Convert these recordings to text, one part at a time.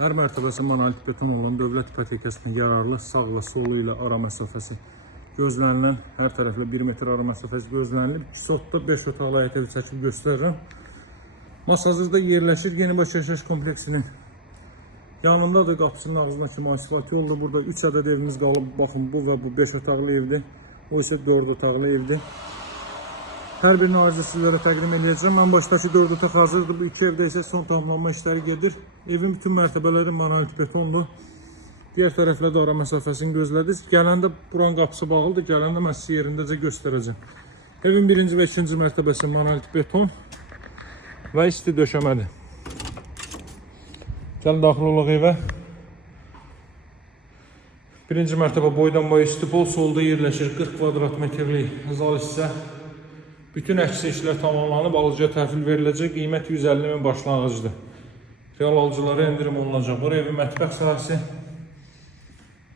Hər mərtəbəsi monolit beton olan dövlət ipotekasına yararlı sağ və solu ilə ara məsafəsi gözlənilən, hər tərəflə 1 metr ara məsafəsi gözlənilib. 2 otda 5 otaqlı həyət evi çəkib göstərirəm. Masazırda yerləşir. Yenibaş yaşayış kompleksinin yanındadır. Qapısının ağzına kimi asfalt yoldur. Burada 3 ədəd evimiz qalıb. Baxın, bu və bu 5 otaqlı evdir. O isə 4 otaqlı evdir. Hər birini ayrıca sizlərə təqdim edəcəm. Mən başdakı 4 otaq hazırdır. Bu 2 evdə isə son tamamlanma işləri gedir. Evin bütün mərtəbələri monolit betondur. Diğer tərəflə də ara məsafəsini gözlədik. Gələndə buranın qapısı bağlıdır. Gələndə mən sizi yerindəcə göstərəcəm. Evin 1-ci və 2-ci mərtəbəsi monolit beton və isti döşəmədir. Gəlin daxil olaq evə. 1-ci mərtəbə boydan boya isti bol, solda yerləşir 40 kvadrat metrlik zal hissə. Bütün əksi işlər tamamlanıb, alıcıya təhvil veriləcək. Qiymət 150 min başlanğıcdır. Real alıcılara endirim olunacaq. Buraya evin mətbəx sahəsi.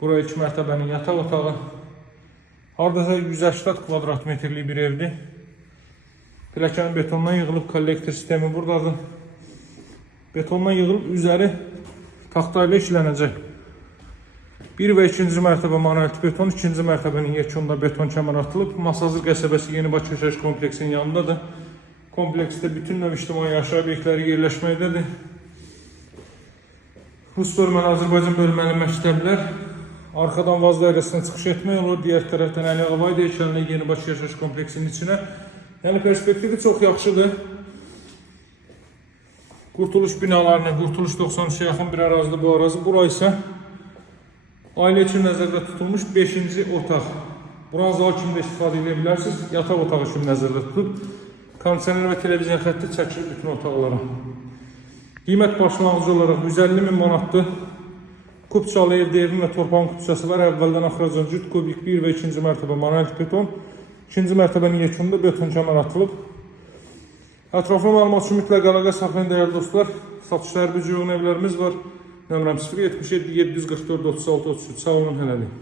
Buraya 2 mərtəbənin yataq otağı. Hardasa 180 kvadrat metrlik bir evdir. Pilləkən betondan yığılıb, kollektor sistemi buradadır. Betondan yığılıb, üzəri taxta ilə işlənəcək. 1 və 2-ci mərtəbə monolit beton, 2-ci mərtəbənin yekununda beton kəmər atılıb. Masazır qəsəbəsi Yenibaş yaşayış kompleksinin yanındadır. Kompleksdə bütün növ ictimai yaşayış obyektləri yerləşməkdədir. Rus bölməli, Azərbaycan bölməli məktəblər. Arxadan Vaz dairəsinə çıxış etmək olur. Digər tərəfdən Əli Ağabey deyişənlə Yenibaş yaşayış kompleksinin içinə. Yəni perspektivi çox yaxşıdır. Qurtuluş binalarına, Qurtuluş 93-ə yaxın bir ərazidir bu ərazi. Bura isə ailə üçün nəzərdə tutulmuş 5-ci otaq. Buranı zal kimi də istifadə edə bilərsiniz. Yataq otağı üçün nəzərdə tutulub. Kondisioner və televizyon xətti çəkilir bütün otaqlara. Qiymət başlanğıcı olaraq 150 min manatdır. Kupçalı evdə evin və torpağın kupçası var. Əvvəldən axıracan cüt kubik 1 və 2-ci mərtəbə monolit beton. 2-ci mərtəbənin yekununda beton kəmər atılıb. Ətraflı məlumat üçün mütləq əlaqə saxlayın dəyərli dostlar. Satışlar bir yoğun evlərimiz var. Nömrəm 077 744 36 33. Sağ olun, hələlik.